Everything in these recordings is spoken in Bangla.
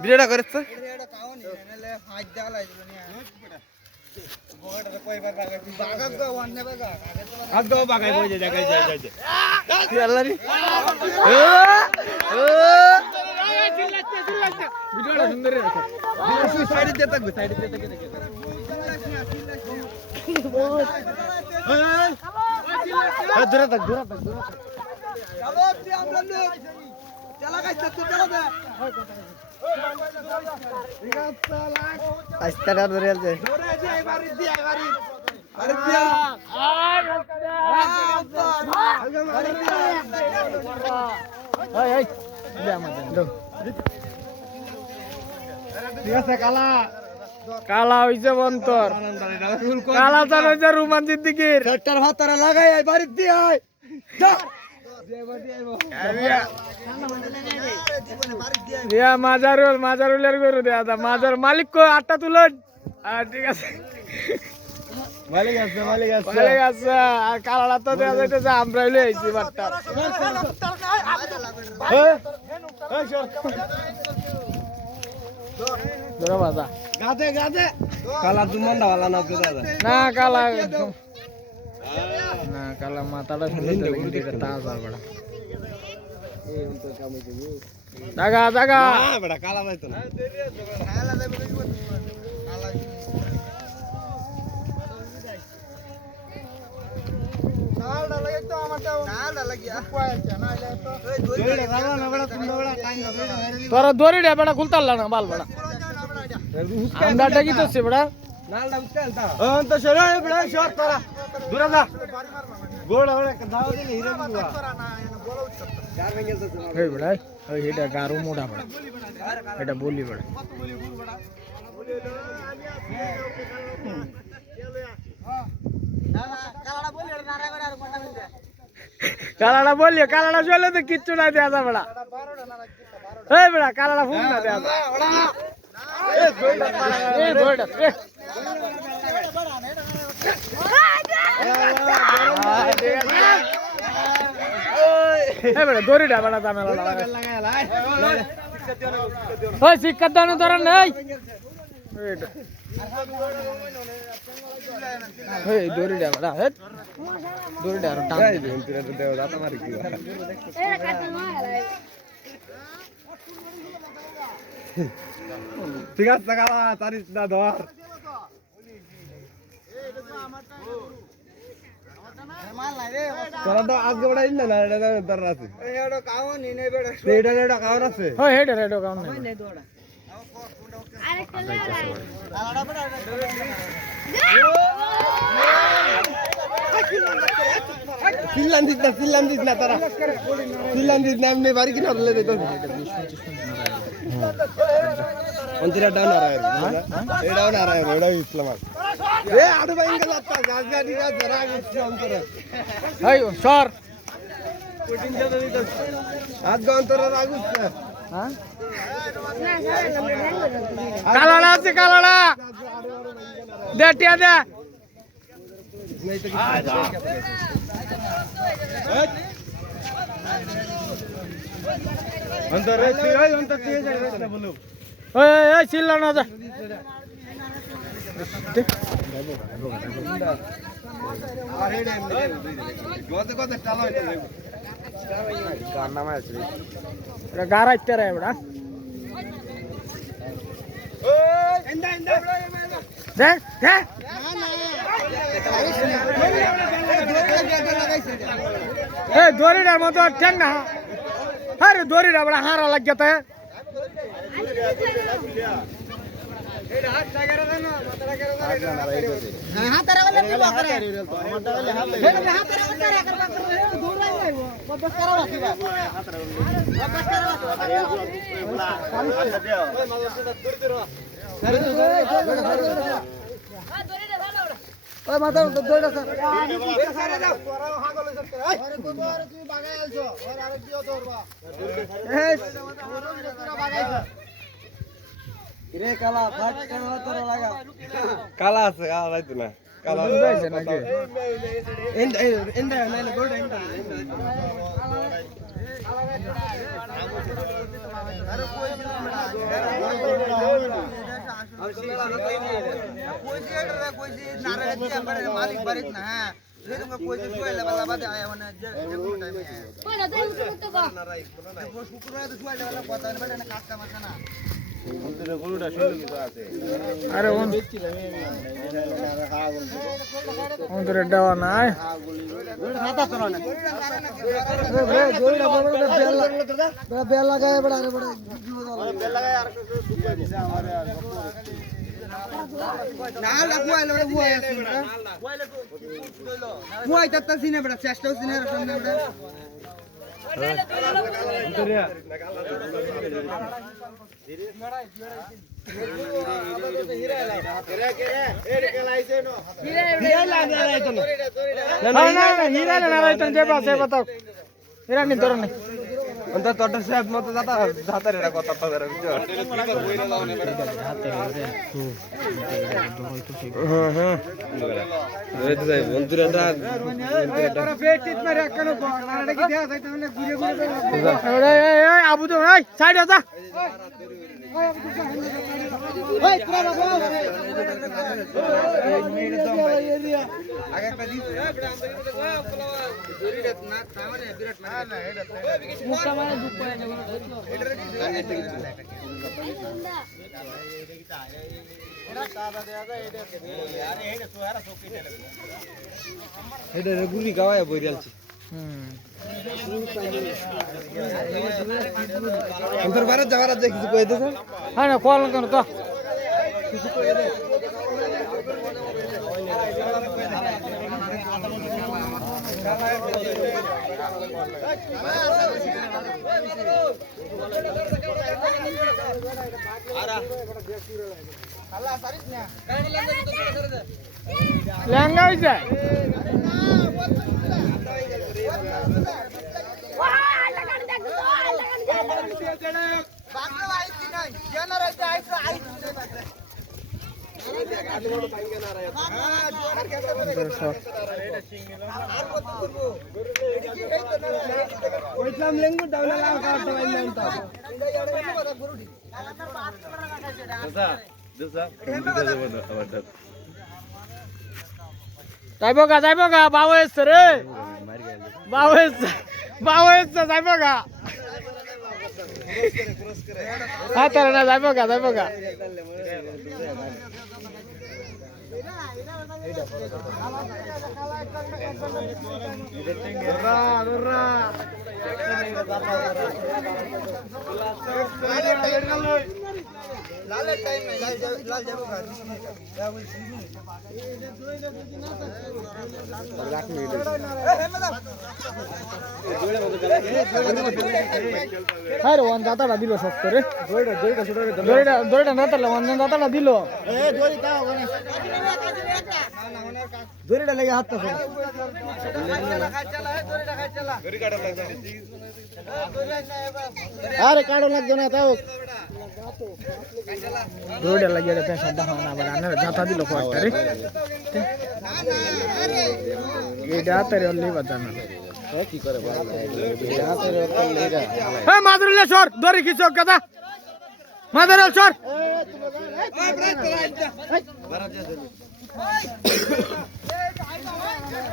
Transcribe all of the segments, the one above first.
ভিডিওটা করেছ ভিডিওটা সুন্দর সাইডে দিয়ে থাকবে সাইডে দিয়ে থাকবে দূরে থাক দূরে থাক দূরে থাক আস্তারা ধরে আছে কালা হইছে বন্তর কালা তার হইছে রুমান সিদ্দিকীর চারটার ভাতারা লাগাই বাড়ি দিয়ে আয় মাজারুলের গরু দেয়া দা মাজার মালিক কো আটটা তুলন ঠিক আছে মালিক আছে আর কালাটা তো দেয়া যাইতেছে আমরা হইলে আইছি বাট্টা ধরো বাজা গাদে কালা দুমন্ডা वाला না তো দাদা না কালা মাথাটা শুনে কিন্তু এটা তাজা বড়া এই তো কাম হইছে জাগা না বড়া কালা যাইতো না কালা যাইবো কালা নালডা লাগে তো আমারটা নালডা লাগিয়া কোয়াইছে না এটা তো এই দড়িটা রাগা না বড়া তুমি বড়া টাইম না তোরা দড়িটা বড়া খুলতাল না বাল বড়া আন্দাটা কি তো সে বড়া নালডা উঠতালতা তো সরে বড়া শট তোরা দূরে যা গোড় ওড়ে দাও দিলে হিরে বুয়া গার ভেঙে যাচ্ছে এই বড়া ওই এটা গারু মোড়া বড়া এটা বলি বড়া কালাটা বলিও কালাটা চলে তো কিচ্ছু না দেয়া যাবে বড়া এই বড়া কালাটা ফুল না দেয়া যাবে দড়িটা বেড়া দামেলা শিক্ষার দানো ধরেন নাই দড়িটা বেড়া দড়িটা আরো ঠিক আছে তারিস না ধর তোরা তো আজকে বড় ইন না এটা ধর আছে এটা কাউন নি বেড়া এটা কাউন আছে হ্যাঁ এটা কাউন নাই দোড়া আরেকটা আলাদা বড় ফিনল্যান্ড না তারা ফিনল্যান্ড নামনে বাড়ি কিনা হলে দিত অন্তরা ডাউন আর এটা ইসলাম এ আড়ু বাইঙ্গা লাত্তা গাছ গাড়ি গাছ ধরা গেছে অন্তরে হাই সর কোটিন জাদা দিত আজ অন্তরে রাগুছ হ্যাঁ কালাড়া আছে কালাড়া দে টিয়া দে অন্তরে তুই অন্তর দিয়ে যাই না বলো এই চিল্লা না যা গারাইতে রে বড়া দে দে এই দড়িটার মতো ঠ্যাং না আরে দড়িটা বড় হারা লাগতে মাথা দড়িটা কালা ফাট লাগা কালা আছে কালা তো না কালা আছে নাকি এন্ড নাইলে গোল্ড এন্ড মালিক বাড়িত না হ্যাঁ আরে দেওয়া নাই বেল লাগায় হিরা নি ধরে ಅಂತ ದೊಡ್ಡ ಸಾಹೇಬ್ ಮತ್ತೆ ಜಾತಾರೆ ಗೊತ್ತಾಗ್ತದೆ আবু তো সাইড যা গুলি গাওয়ায় বই দিয়েছি তোর বারে যাওয়ার আছে কিছু কই দিছ হ্যাঁ না কল কেন তো কিছু কই দে লেহেঙ্গা হয়েছে যাইব গা বাবু এসছে রে বাবু এসছে যাইব গা হ্যাঁ তারা না যাইব গা লালের টাইম নাই লাল যাবো হ্যাঁ রে ওয়ান দাতাটা দিল সব করে দড়িটা না তাহলে ওয়ান দাতাটা দিল দড়িটা লেগে হাত তো আরে কাড়ো লাগবে না তাও দড়িটা লাগিয়ে রে পেশা দেখা না বলে আনার জাতা দিল কয়েকটা রে এইটা তারে অল্লি বাজানা কি করে বলা যায় তারে অল্লি রে এ মাদরুল্লাহ সর দড়ি খিচো কথা মাদরুল সর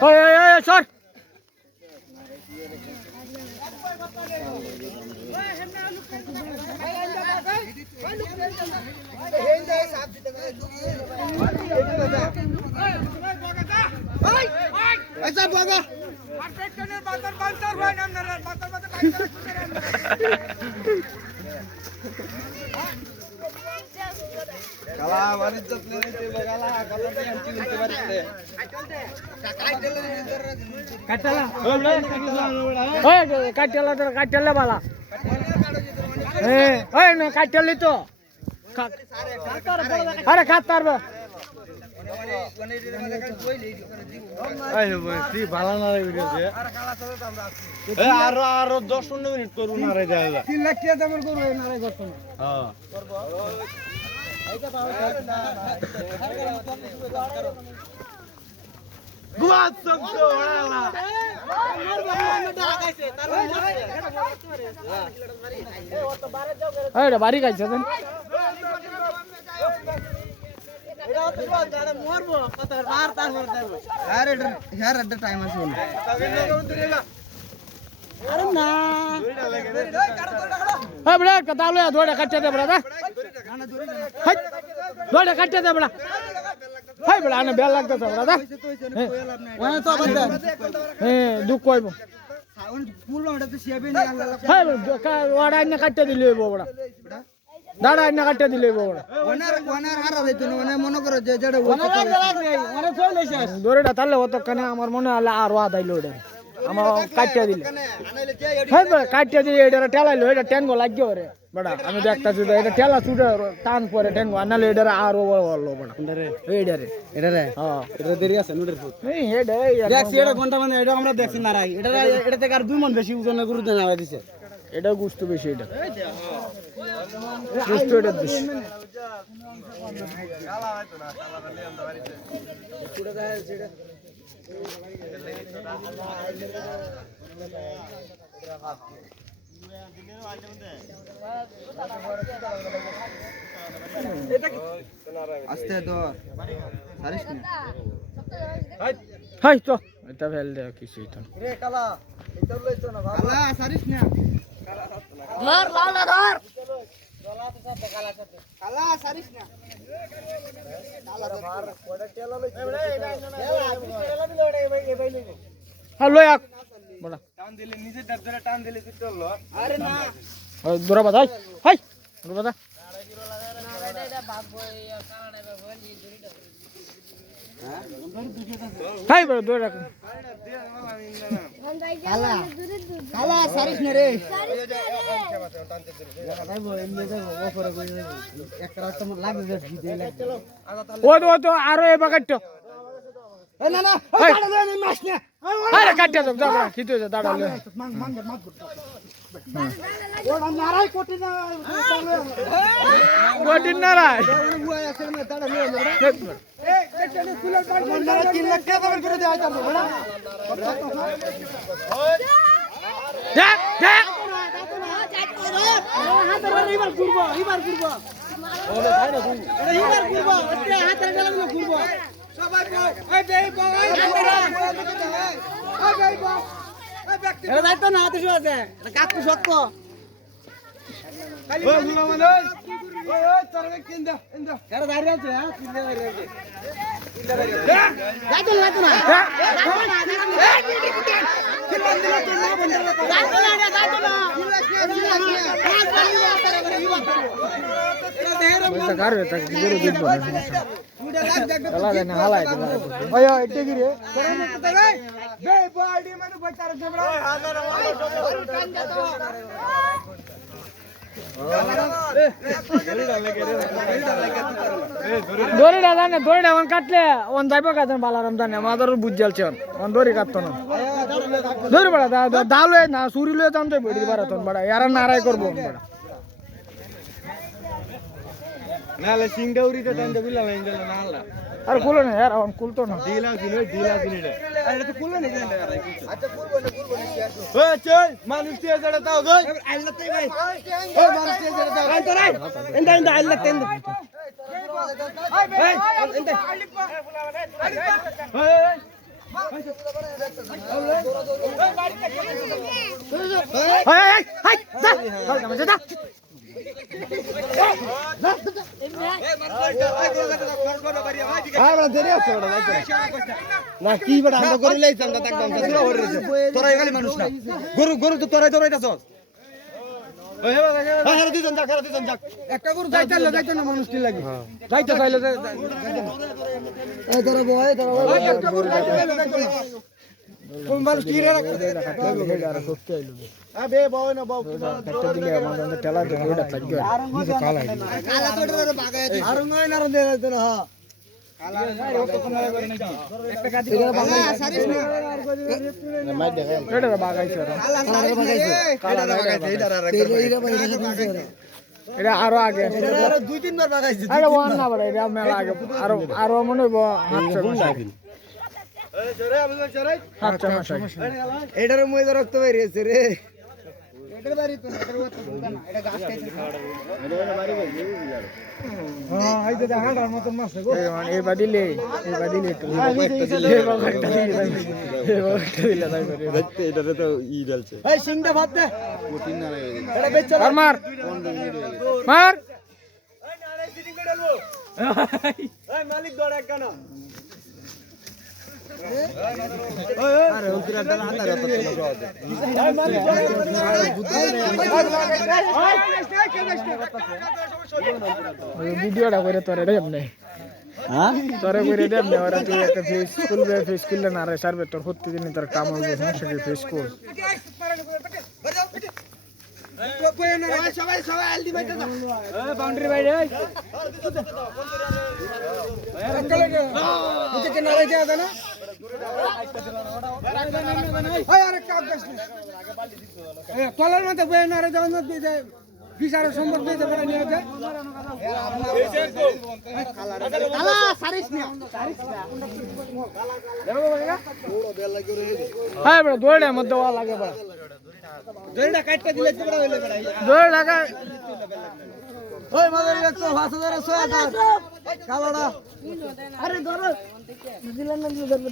ওই সর কালা মারিত যত্ন নিতে বগালা কথা দিয়ে আনছি নিতে পারতে কাটলা বালা কাটলি তো আরে খাত পারবো আরো 10-15 মিনিট করবো না রে 3 লাখ টাকা দামের করবো নারে যত গুয়াত সবসো ওড়ালা আরে বাড়ি গাইছে দেন টাইম আছে হ্যাঁ বড়া কদালো দোড়া কাটতে দে বড়া হাই দোড়া কাটতে দে বড়া হাই বড়া না বেল লাগতে বড়া দা ওনা তো বাদ হ্যাঁ দুঃখ কইব সাউন্ড ফুল ওটা তো শেবে নি হাই ওড়া না কাটতে দিলে বড়া দাড়া না কাটতে দিলে বড়া ওনার হারা হইতো না ওনা মনে করো যে যেটা ওনা চলে শেষ দোড়া তাহলে হতো কেন আমার মনে হলো আর আদাইলো ওটা আমার কাটতে দিলে হ্যাঁ কাটতে দিলে এটা ঠেলাইলো এটা ট্যাঙ্গো লাগিও রে বড়া আমি দেখতাছি তো এটা ঠেলা ছুটে টান পরে ট্যাঙ্গো আনালে এটা আর বড় বড়া এইটা রে হ্যাঁ এটা দেরি আছে নোডের ফুট এই এটা দেখছি এটা ঘন্টা মানে এটা আমরা দেখছি না রাই এটা থেকে আর 2 মণ বেশি ওজনের গরু দেনা হয়ে দিছে এটা গুস্তু বেশি এটা গুস্তু এটা বেশি আস্তে ধর সারিস না হাই তো এটা ফেল দে কিছু এটা রে কালা এটা লইতো না কালা সারিস না ধর লালা ধর কালা সারিস না হ্যালো এক বড়া টান দিলে নিজে ধরে টান দিলে কি চললো আরে না ওই দূরা বাদাই হাই দূরা বাদা হাই বড় দূরা রাখ কালা কালা সারিস না রে একটা রাত লাগবে বেশ দিতে লাগবে ও তো আরো এ বাগাট্টো না না হাই মাস না আরে কাটতে দাও দাও খিতে যা দাঁড়া লে ওরা নারাই কোটি না কোটি নারাই বুয়া আছে না তাড়া নিয়ে রে এই কেটে কুলার পার নারা 3 লাখ টাকা করে দেয়া যাবে বড়া দেখ দেখ এবার ঘুরবো এবার ঘুরবো এবার ঘুরবো আজকে হাতের গেলাম ঘুরবো সবাই এই বেই বউ এই বেই বউ এটা যাইতো না হাতে শুয়ে আছে এটা কাকু সত্য খালি বললো মানে ওই তোর কিন্দা ইন্দা এরা দাঁড়িয়ে আছে হ্যাঁ কিন্দা দাঁড়িয়ে আছে যাইতো না যাইতো না কিন্দা দিলা তো না বন্ধ যাইতো না যাইতো না এটা কার এটা গুরু দিব না লাগ না হালাই দিবা ওই এটা কি রে বে বডি মানে বইতার জবড়া দড়ি ডালা না দড়ি ডাওন কাটলে ওন যাইবো কাজন বালারাম জানে আমাদের বুঝজালছে ওন দড়ি কাটতো না দড়ি বড়া দালুয়ে না সুরি লয়ে যাম যাই বড়ি বারাতন বড়া ইয়ারা নারাই করব বড়া নালে সিংডাউরি তো টান দে বিলা লাইন দিল না আল্লাহ আর কুলো না यार ওন কুলতো না ঢিলা দিলে রে এটা তো কুললে নেই আচ্ছা কুলবো না ওই চল মানুষ দিয়ে জড়া দাও গই আল্লাহ তাই ভাই ও মানুষ দিয়ে জড়া দাও আই তো রাই ইন্দা ইন্দা আল্লাহ তাই ইন্দা এই ইন্দা হাই হাই হাই যা যা যা আমরা দেরি আছে বড় না কি বড় আমরা গরু লাইছ আমরা একদম তোরা ওরে তোরা এগালি মানুষ না গরু গরু তো তোরাই দৌড়াইতাছস ওই হেবা হেরা দিজন যাক একটা গরু যাইতে না মানুষ কি লাগে যাইতে চাইলে এই ধরো বয় ধরো একটা গরু যাইতে কোন মানুষ কি রে আবে বয় না বাবু কাটতে দিলে আমাদের টেলা দে ওটা থাকবে নিচে কালা কালা তো রে বাগায় আছে আর নয় না রে দে না কালা একটা কাটি সারিস না মাই দেখে এটা বাগাইছে কালা বাগাইছে কালা বাগাইছে এটা এটা আরো আগে আরে 2-3 বার বাগাইছে আরে ওয়ান না বড় এটা মেলা আগে আরো আরো মনে হইব হাতছে আচ্ছা মশাই এটার মধ্যে রক্ত বেরিয়েছে রে এটার বাড়ি তো এটার রক্ত বুঝা না এটা গাছ খাইছে হ্যাঁ এই যে হাঁটার মতন মাছ গো এই বাদিলে একটু এই বাবা একটা দিলে তাই করে দেখতে এটাতে তো ই ডালছে এই সিংটা ভাত দে প্রোটিন না লাগে এটা বেচ চল মার 15 মিনিট হয়ে গেছে মার এই নাড়াই সিটিং করে ডালবো এই মালিক দৌড় এক কানা আরে ওকিরা ডাল হাতারে অত ছিল সহজে এই মালিক ভিডিওটা করে তোরে দেব না হ্যাঁ তোরে করে দেব না ওরা তুই একটা ফেস খুললে না রে সার্ভে তোর প্রতিদিন তোর কাম হবে সমস্যা কি ফেস কর সবাই সবাই আলদি বাইতে দাও বাউন্ডারি বাইরে নিচে কে নাড়াই দেয়া না ওই আরে কাপ গাছ এ কলার মধ্যে বয়ে নাড়াই দেওয়া না দিয়ে যায় বিচার সম্পর্ক দিয়ে দেবে নিয়ে যায় কালা সারিস না হ্যাঁ বড় দৌড়ে মধ্যে ওয়া লাগে বড় দড়িটা কাটতে দিলে তো বড় হইলো বড় দৌড় লাগা ওই মাদার একটু 5000 6000 কালাড়া আরে ধর দিলেন না দিয়ে ধরবে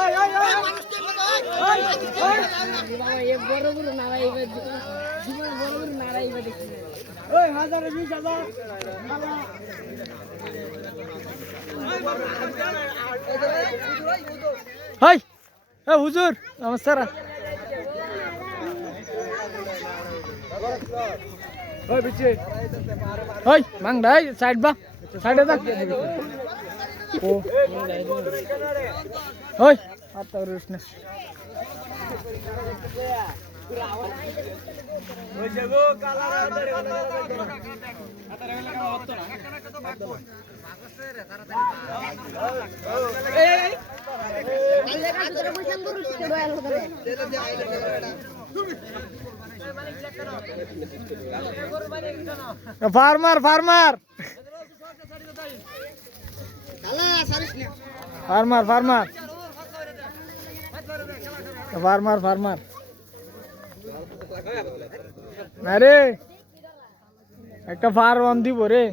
ওই ওই ये बरोबर नारायण जीवन बरोबर नारायण देखी ওই 1000 20000 হাই এ হুজুর নমস্কার ওই বিচে ওই মাং ডাই সাইড বা সাইডে থাক ও ওই আত্তা রুশনে ওই যাগো কালাড়া ধরে farmer farmer farmer farmer farmer farmer আরে একটা ফার্ম দিব রে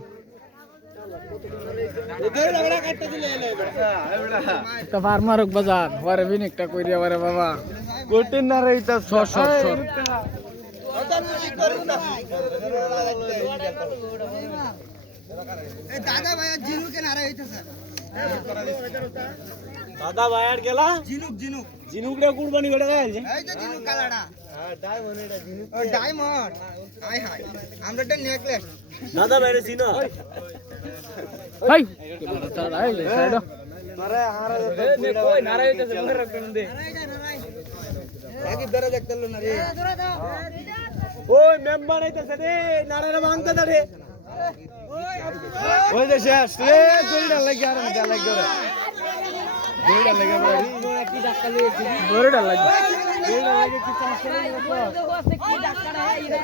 একটা ফার্মার হোক বাজার ওরে বিন একটা কইরিয়া ওরে বাবা কোটিন না রে এটা সর সর সর দাদা ভাই জিনু কে নারা হইতাছে দাদা ভাইয়ার গেলা জিনুক জিনুক জিনুকড়া কুরবানি করে গাইছে এই যে জিনুক কালাড়া হ্যাঁ ডায়মন্ড এটা জিনুক ও ডায়মন্ড হাই হাই আমরা একটা নেকলেস দাদা ভাইরে চিনো হাই তাড়া আই সাইড আরে আরে নে কই নারাই হইতাছে মুখে রাখবেন দে নাকি বেরা দেখতেল না রে ওই মেম্বার আইতাছে রে নারারে ভাঙতে দে ওই যে শেষ রে দড়িটা লাগি আর মধ্যে লাগি রে দড়িটা লাগি বাড়ি की धक्का लिए দৌড়টা লাগবে দড়িটা লাগি কি চাষ করে की धक्का है इधर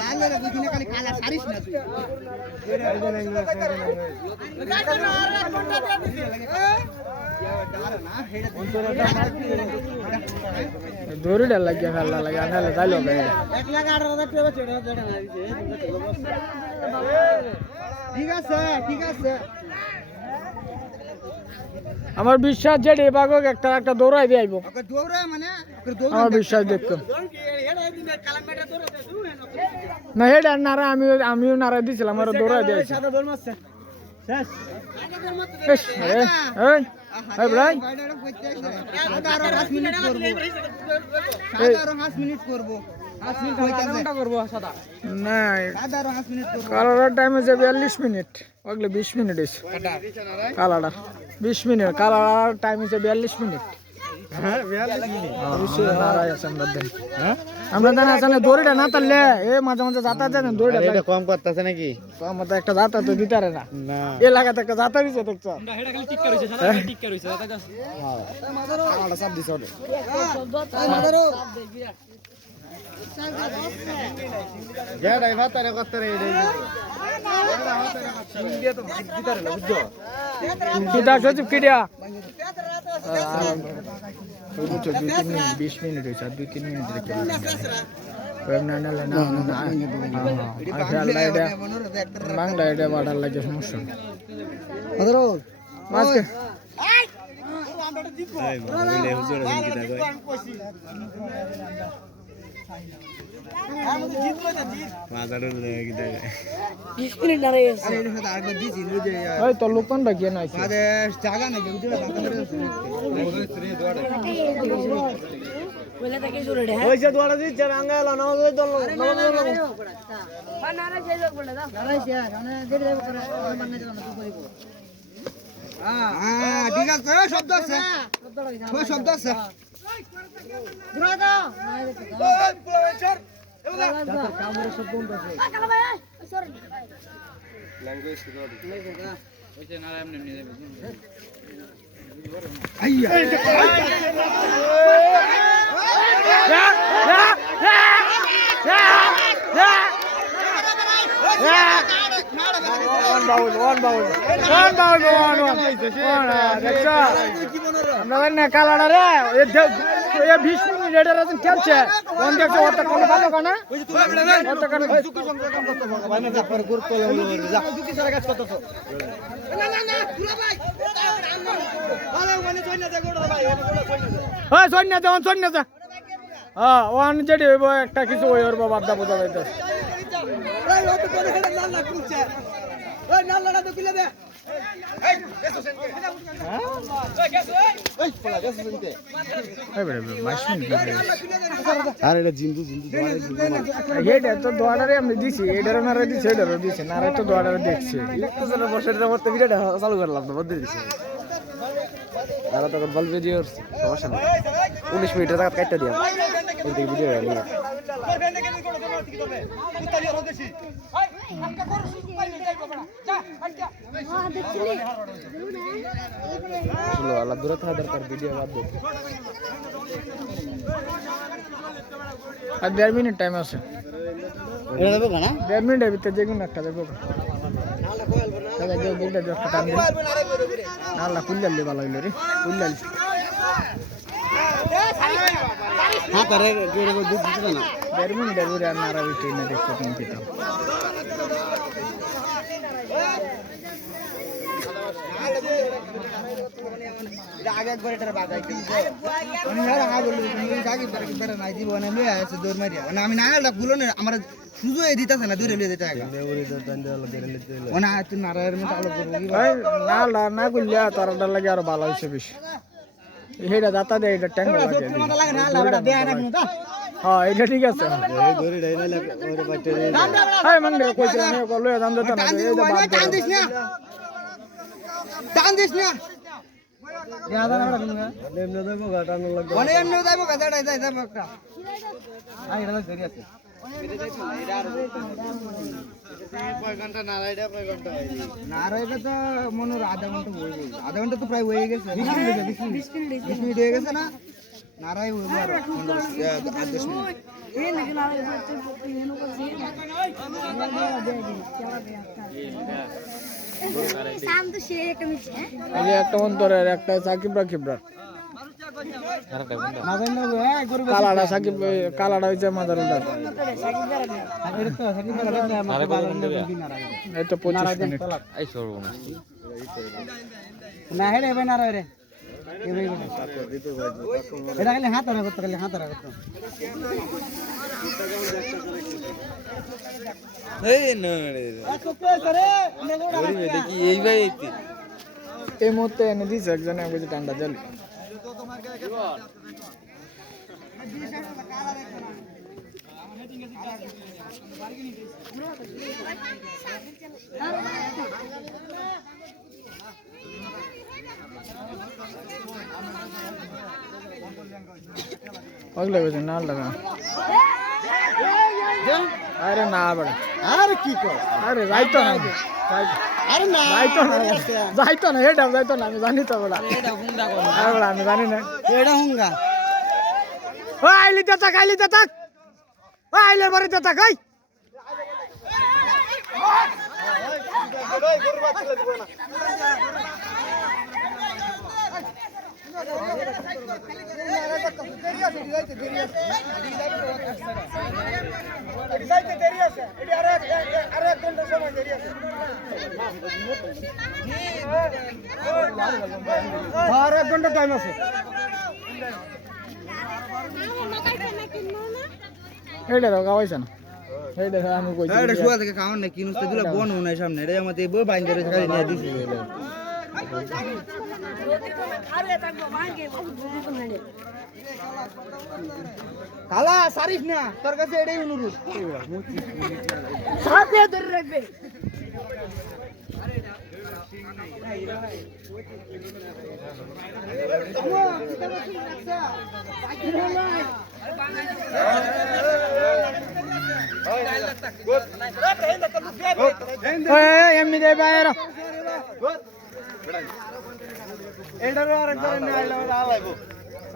লাল লাল বুঝিনা খালি কালা সারিস না তুই দৌড়টা লাগিয়ে ফেললা লাগে আনালে যাইলো বে 1,18,000 টাকা ছেড়ে দেড় না দিছে ঠিক আছে ঠিক আছে আমার বিশ্বাস যে এবাগক একটা একটা দৌড়াই দিয়ে আইবো ওকে দৌড়া মানে ওকে দৌড়া আমার বিশ্বাস দেখতাম না হেড আর নারা আমিও নারা দিছিলাম আর দৌড়াই দিয়ে আইছি সাদা দৌড় মারছে শেষ এস আরে এই এই ভাই বাইরে কইতে আছে আরো 5 মিনিট করব আরো 5 মিনিট করব 5 মিনিট হইতাছে করব সাদা না আরো 5 মিনিট করব কালার টাইম আছে 42 মিনিট ওগুলো 20 মিনিট আছে কালারটা 20 মিনিট কালার টাইম আছে 42 মিনিট হ্যাঁ 42 মিনিট নারাই আছে আমরা দেন আছে না দড়িটা না তাহলে এ মাঝে মাঝে যাতা দেন দড়িটা এটা কম করতেছে নাকি আমাদের একটা যাতা তো দিতে পারে না না এলাকাতে একটা যাতা দিছে দেখছো আমারটা সব দিছ ওরে মাদারো যা ড্রাইভার তারে করতে রে কিটা সচিব কিটা 20 মিনিট হয়েছে 2-3 মিনিট রেখে বাংলা এটা বাড়ার লাগে সমস্যা মাঝকে ওই তো লোকন বাকি নাই জায়গা নাকি ওইসে দোয়ারা দিচ্ছে রাঙ্গা এলো না ওই দল ঠিক আছে শব্দ আছে শব্দ আছে আমরা কালাডা রে 20 মিনিট এটার আছে খেলছে কোন দেখছে ওটা কোন ভালো কানা ওটা কানা হ্যাঁ সৈন্য যা হ্যাঁ ওয়ান যেটি হইব একটা কিছু ওই ওর বাবা দাবো যাবে তো তো দোয়ারে আমি দিছি এটারও না দিছি এটারও দিছি না তো দোয়ারে দেখছি চালু করলাম না বন্ধ দিছি আর তখন বলবে যে সমস্যা নেই 19 মিনিটের জায়গা কাটতে দিয়া ওই দিকে ভিডিও নিয়ে চলো আল্লাহ দূরে থাকা দরকার ভিডিও বাদ দে আর 1.5 মিনিট টাইম আছে এটা দেবো না 1.5 মিনিটের ভিতরে যে কোনো একটা দেবো একটা টান দিই নাল্লা কুল্লালি ভালো হইল রে কুল্লালি হ্যাঁ তারে দুধ দিতে না 1.5 মিনিটের ভিতরে আর নারা উঠে না দেখতে তুমি পেতাম আগে একবার এটা বাগাই আমি না গুলো না আমার সুযোগ দিতেছে না দূরে লিয়ে দিতে না করলে তারাটার লাগে আরো ভালো হয়েছে বেশি এটা দাতা দেয় এটা ট্যাঙ্ক হ্যাঁ এটা ঠিক আছে হ্যাঁ মানে কইছিলাম লয়ে দাম দিতে না টান দিস না নারায়ণটা তো মনে হয় আধা ঘন্টা তো প্রায় হয়ে গেছে 20 মিনিট হয়ে গেছে না নারায় হইব আর 10 মিনিট একটা অন্তরের একটা সাকিব রাকিবরা কালাডা সাকিব কালাডা হয়েছে মাদারুল্লাহ এই তো 25 মিনিট না হেডে হবে না রে এটা গেলে হাত ধরা করতে গেলে হাত ধরা করতে এই মুহূর্তে এনে দিয়েছে একজনে বুঝে ঠান্ডা জল পাগলা গেছে না লাগা আরে না বড় আরে কি কর আরে যাইতো না আরে না যাইতো না এটা যাইতো না আমি জানি তো বড় এটা হুঙ্গা কর আরে বড় আমি জানি না এটা হুঙ্গা ও আইলি তো কাইলি তো ও আইলে বাড়িতে থাক আর 1 ঘন্টা টাইম আছে এইটা দাও গাওয়াইছ না এইটা আমি কইছি এটা শুয়া থেকে খাওয়ান না কিনুস তো দিলা বন উনাই সামনে এটা আমাদের বই বাইন করে খালি নিয়ে দিছি খালা সারিস না তোর কাছে এটাই অনুরোধ সাথে ধরে রাখবে এমনি যাই বাইরে এটারও আরেকবার আলাইবো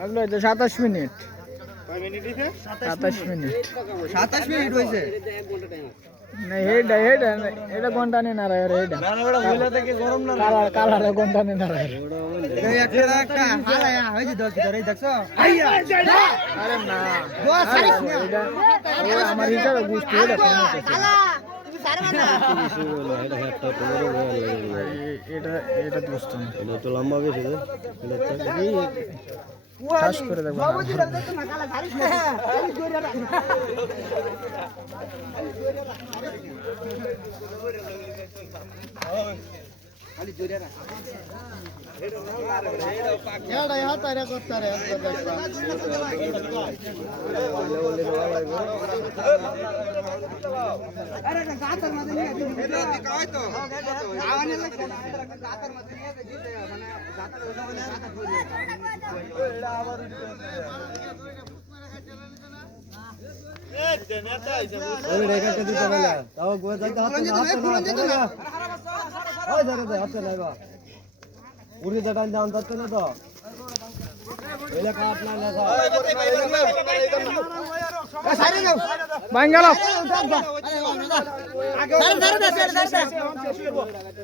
আগলো 27 মিনিট 27 মিনিট 27 মিনিট হইছে না এটা ঘন্টা নে না রে এটা না না ওটা হইলা থেকে গরম না কালার ঘন্টা নে না রে এই একটা হালায়া হইছে দল কি ধরে দেখছো আরে না এটা আমার হিসাবে বুঝতে এটা এটা এটা বুঝতে না এটা তো লম্বা বেশি রে ঠাস করে দেখো খালি জোরে রাখ এটা ইয়া তারে করতারে আরে গাতার মধ্যে নিয়ে দিবি এটা কই তো আওয়ানে লাগছে না এটা গাতার মধ্যে নিয়ে দিতে মানে গাতার ওটা মানে গাতার ধরে এটা আবার ওই রেখাটা দিতে বলা তাও গোয়া যাইতে হাতে না ওই ধরে দে হাতে লাইবা উড়ে দা টাইম দাও তাতে না তো এলা কাট না না সাইরে যাও বাঙ্গাল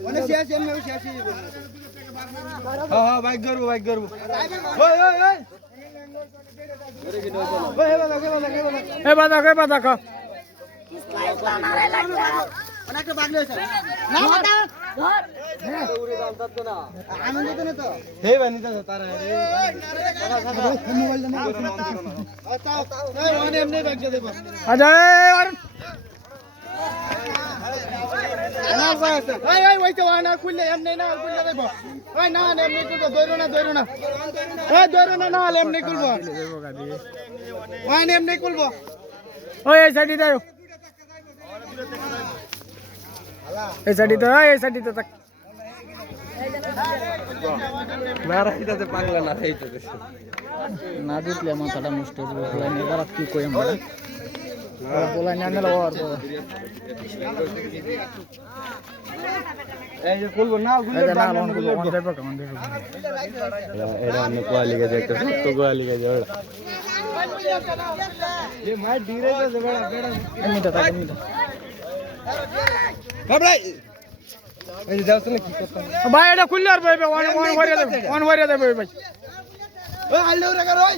মানে শেষ এমনি শেষ হ্যাঁ বাইক করব ওই এ বাদা খা অনেকটা বাগলে হইছে আনন্দ তো না তো হে বানি তো তারা মোবাইল দে না এই ওনে এমনি বাইক দে দেব আজা আর না বাস এই ওইতে ওনা খুললে এমনি না খুললে দেব ওই না এমনি তো দইরো না এই দইরো না এমনি খুলবো ওই এমনি খুলবো ওই এই সাইডে দাও এই সাইডে তাক না রাইতাতে পাগলা না খাইতে না দিলে মাথাটা নষ্ট হয়ে যাবে লাইনে বারাত কি কই আমরা বলাই না না আর এই যে খুলবো না এটা না লোন করব কোন দেব এটা আমি কোয়ালি গেছে একটা সত্য কোয়ালি গেছে ওটা এ মাই ডিরে গেছে বড় বেড়া এমনিটা বাবলাই এই যে যাওছ না কি করতে ভাই এটা খুললে আর ভাই ওয়ান ভরিয়া দেবে ভাই ওই আইলো রে কর ওই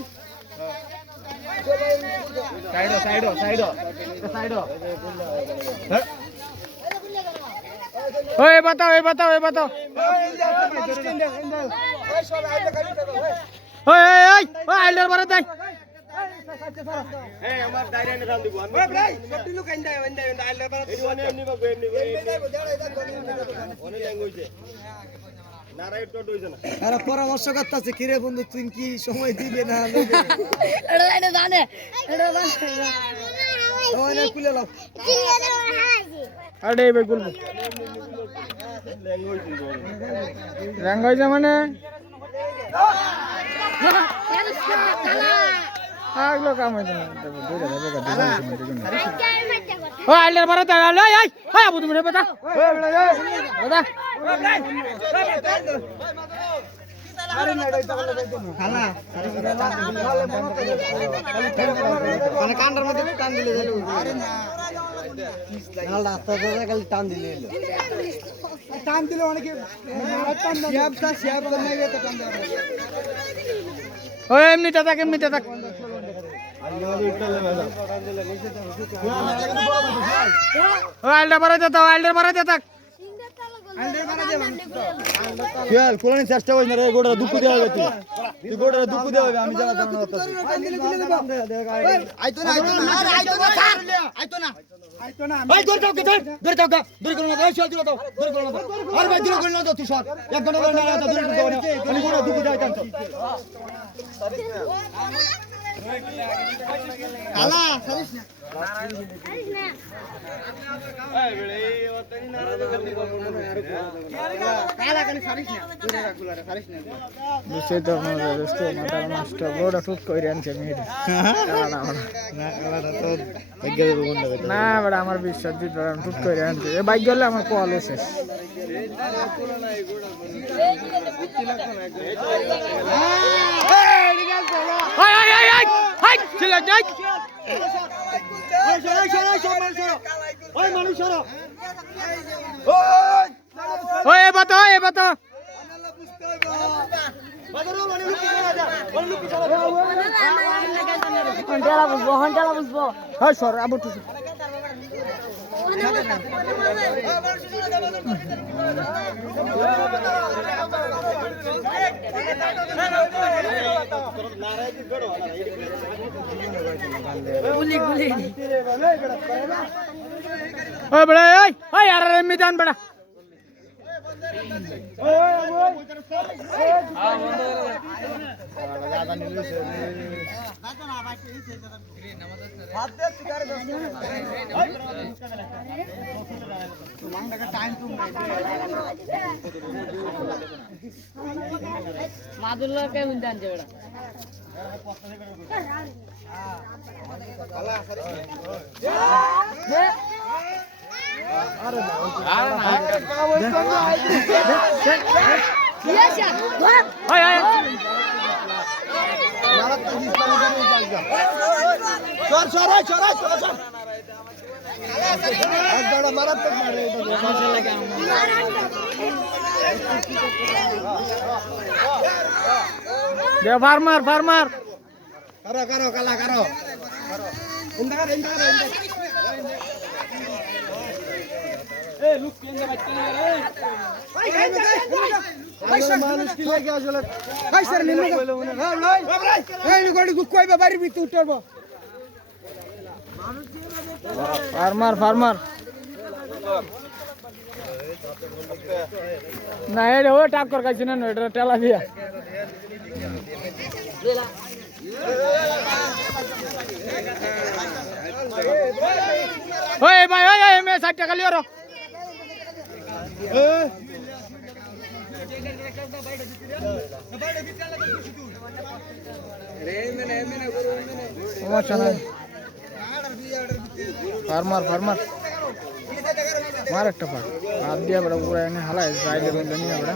সাইডো ওই বাতাও ওই আইলার বারে দেখ এই আমার ডাইরেক্ট রাম দিব ওই ভাই সবটি লোক আইন্দা আইলে পারা এই ওনে এমনি বা এমনি ওনে ল্যাঙ্গুয়েজে নারাই টট হইছে না আরে পরামর্শ করতেছে কিরে বন্ধু তুই কি সময় দিবে না এটা জানে ওনে খুলে লাও আরে ভাই বলবো ল্যাঙ্গুয়েজ মানে আগলো কাম হইতো না ও আইলার বারে দেখ এই হাই আবু তুমি বেটা দাদা খালা মানে কান্ডার মধ্যে টান দিলে আরে না টান দিলে অনেকে ওই এমনিতে থাক ওই আলটা বাড়াইতে থাক খেয়াল কোন চেষ্টা করিস না রে গোড়া দুঃখ দেওয়া হবে তুই গোড়া দুঃখ দেওয়া হবে আমি জানা জানা করতেছি ভাই ধরে যাও ধরে করো না ওই চল দিলো দাও ধরে করো না আর ভাই দিলো করো না তুই সর এক ঘন্টা ধরে না ধরে করো না আমি গোড়া দুঃখ দেওয়া জানতো আলা সারিস না না বেটা আমার বিশ্বাস টুট করে আনছে বাইক গেলে আমার কল শেষ বুঝবো ওই বড় ওই আর মিজান বড় মাদুল্লাহ কে মিন্দান যেটা ফার্মার কারো কালা কারো মানুষ কি লাগে আসলে ভাই স্যার নিম্ন এই গড়ি কইবা বাড়ির ভিতরে উঠবো ফার্মার না এটা ও টাক্কর খাইছি না এটা টেলা দিয়া ওই ভাই ওই মে 60 টাকা লিও রে ফার্মার মার একটা পার হাত দিয়া বড় পুরো এনে হালায় সাইডে বন্ধ নিয়ে বড়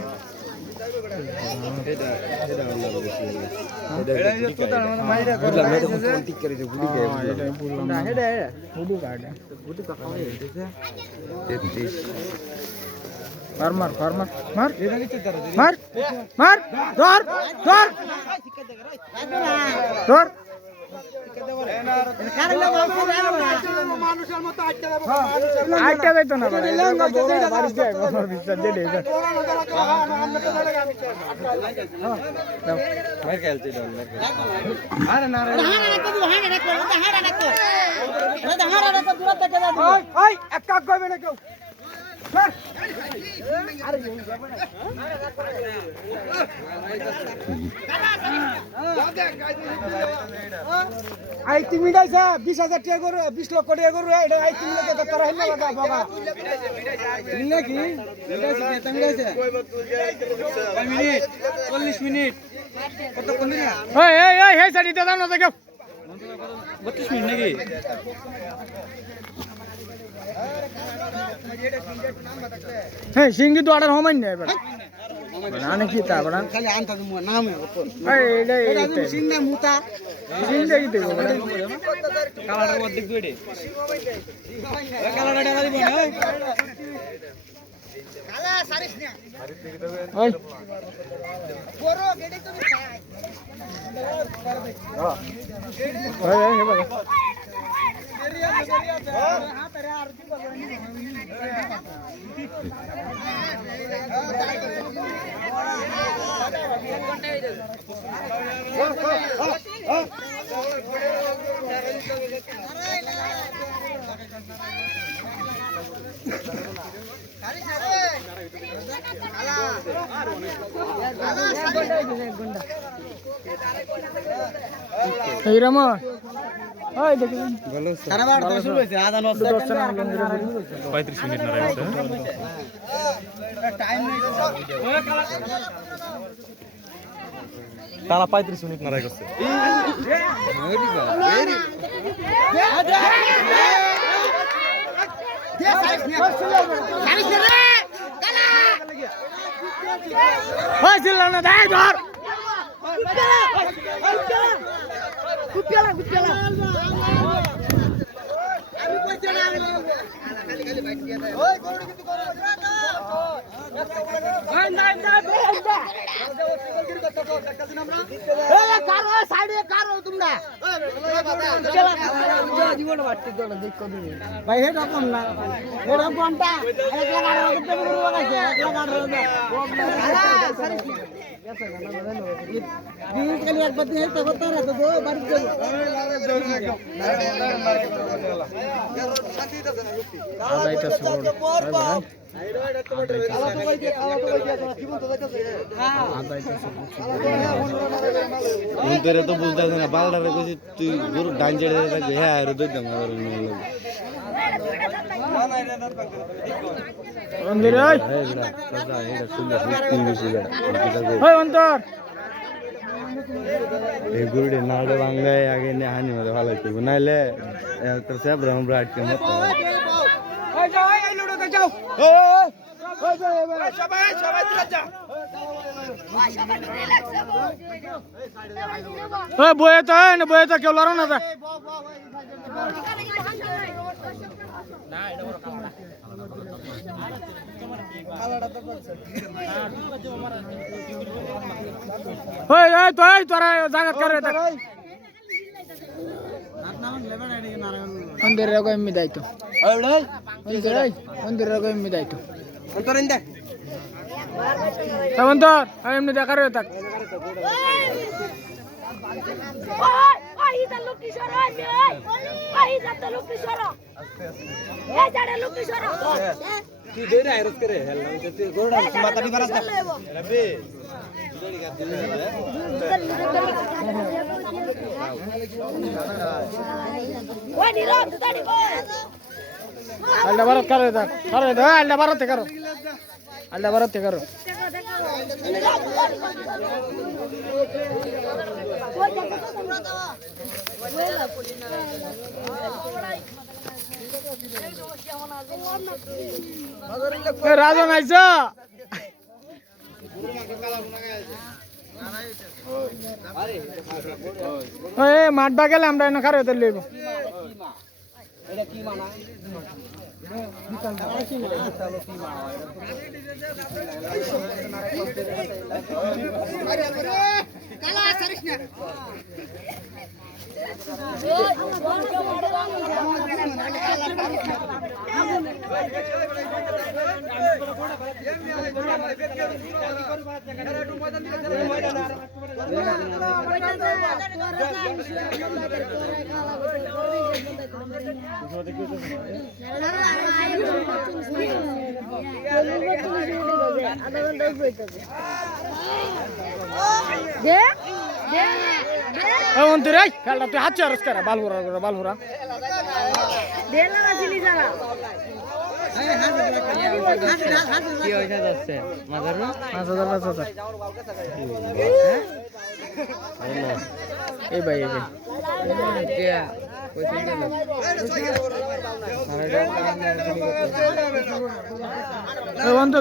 ধর আইটা যাইতো না বাড়ি যায় আমার বিশ্বাস দিয়ে এক কাক করবে না কেউ আই 3 মিনিট আছে 20,000 টাকা করে 20 লক্ষ টাকা করে এটা আই 3 লক্ষ টাকা তোরা হইলো বাবা বাবা নাকি মিটাইছে কেতা মিটাইছে কয় মিনিট 40 মিনিট কত কোন দিন এই হে সাইডে দাও না দেখো 32 মিনিট নাকি হ্যাঁ সিঙ্গি তো অর্ডার হমাই না এবার নানে কি তা বড় খালি আনতা নাম এটা সিংনা মুতা সিংটা কি দেব বড় কালাটার অর্ধেক দুইডে কালাটা টাকা দিব না কালা সারিস না ওই বড় গেডি তুমি খাই ওই হে বাবা এই রামা ওই দেখুন সারা বার তো শুরু হইছে আধা নষ্ট দর্শন 35 মিনিট না রাখছে টাইম নেই তারা 35 মিনিট না রাখছে ওই চিল্লানা দেই ধর কুপিয়ালা কুপিয়ালা ওই গরুড়ি কিন্তু করো না নাই কারো সাইডে কারো তোমরা জীবন বাড়তে তো না দেখো তুমি ভাই হেটা কোন না হেটা কোনটা একলা গাড়ি ওদের গরু লাগাইছে একলা গাড়ি দিন কালি একবার দিন হেটা করতে না তো বাড়ি যাও আদাইটা শুনুন তোরা তো বুঝতেছ না বালটারে কইছি তুই গরু ডান জেড়ে থাকবে হ্যাঁ আর দুই দাম আর মন্দির ওই এটা সুন্দর তিন বেশি ওই অন্তর এই গরুড়ে নাড়ে বাংলায় আগে নে হানি মতো ভালো হইতো নাইলে তোর সব ব্রাহ্মণ আটকে মত ওই যাও এই লুডোতে যাও ওই সবাই সবাই দিলা যাও ওই বয়ে তো কেউ লড়ো না যা ওই ওই তোরা জাগাত করে দেখ মন্দিরের রকম এমনি দায়িত্ব মন্দিরের রকম এমনি দায়িত্ব অন্তরিন দে অন্তর এমনি দেখার থাক ওই ইদা লুকি সরা ওই ইদা তো লুকি সরা এই জাড়ে লুকি সরা তুই দেরে আইরস করে হেল তুই গরুড়া মাথা দি বারাস রবে ওই নিরব তুই আল্লাহ ভারত করে থাক আল্লাহ ভারতে করো আল্লাহ ভারতে করো রাজন আইস মাঠ বা গেলে আমরা এনে খারে হতে লইব কালা সারিস না মন্দির খেলটা তুই হাত চারস করে বালহুরা এই ভাই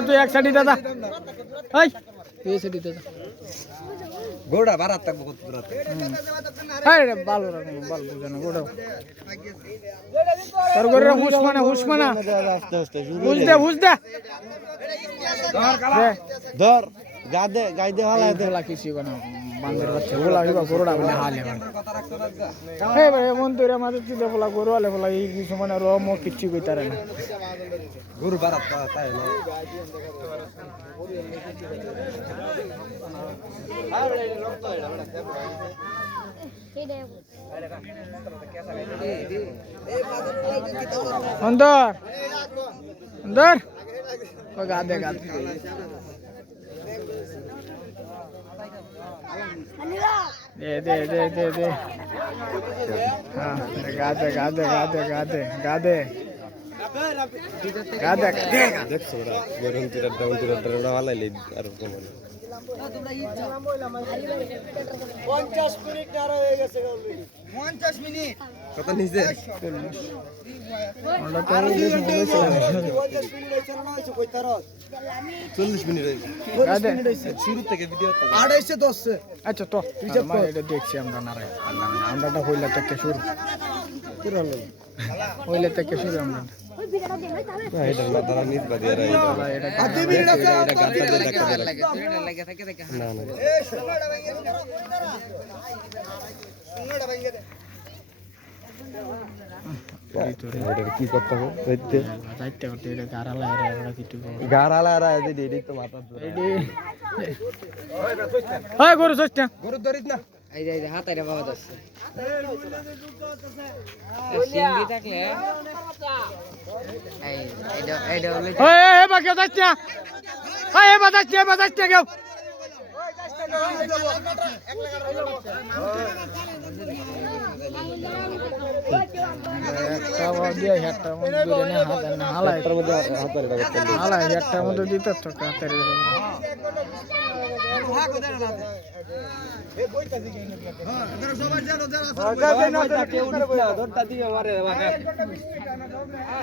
তুই এক সাইডে দাদা এই সেটিতে গরুটা বারাত থাকবো কত রাত আরে ভালো রাখো ভালো বুঝানো গোড়া তোর গরুরা হুসমানা আস্তে আস্তে বুঝ দে ধর গাইদে হালায় ওলা কিছু না বান্দর বাচ্চা ওলা হিবা গরুড়া বলে হালে এই ভাই মন তোরে মাঝে চিতে বলা গরু আলে বলা এই কিছু মানে রম কিচ্ছু কইতারে না গরু বারাত তাই না अंदर ओ गादे दे हाँ गादे দেখছো ওরা গরম তিরাটা ভালাইলে আর কম 50 মিনিট কত নিচে আমরা তো চল্লিশ মিনিট হয়েছে গাদে শুরু থেকে ভিডিও 210 আচ্ছা তো এটা দেখছি আমরা নারায় আমরাটা হইলা থেকে শুরু হইলা থেকে শুরু আমরা এটা না তারা নিজ বাদি আর এটা গানটা দিয়ে দেখা না না এটা কি করতে হবে দেখতে যাইতে করতে এটা গারালা এরা কিছু গারালারা এদি তো মাথা ধরে এডি হয় গরু সস্তা গরু ধরিস না এই যে হাত আইরা বাবা যাচ্ছে সিঙ্গি থাকলে এই এইটা হলো এই বাকি যাচ্ছে এই বাজাচ্ছে কেউ একটা দিয়ে একটা মধ্যে না হাত না হালাই তার মধ্যে হাতারে এটা করতে হালাই একটা মধ্যে দিতে তো কাতারে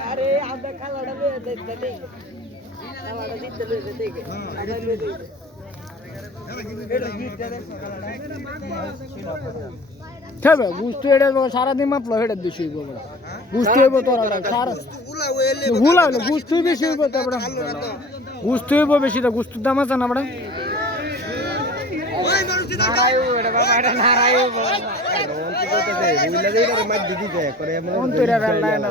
আরে আমরা খালাটা দেখতে দেই খালাটা দিতে দেখে খেবে বুঝতে এটা সারাদিন মাপলো হেডে বেশি হইব বড় বুঝতে হইব তোরা সারা হুলা হইলো বুঝতে বেশি হইব তারপরে বুঝতে হইব বেশি তো গুস্তুর দাম আছে না বড় কোন তোরা বেলা না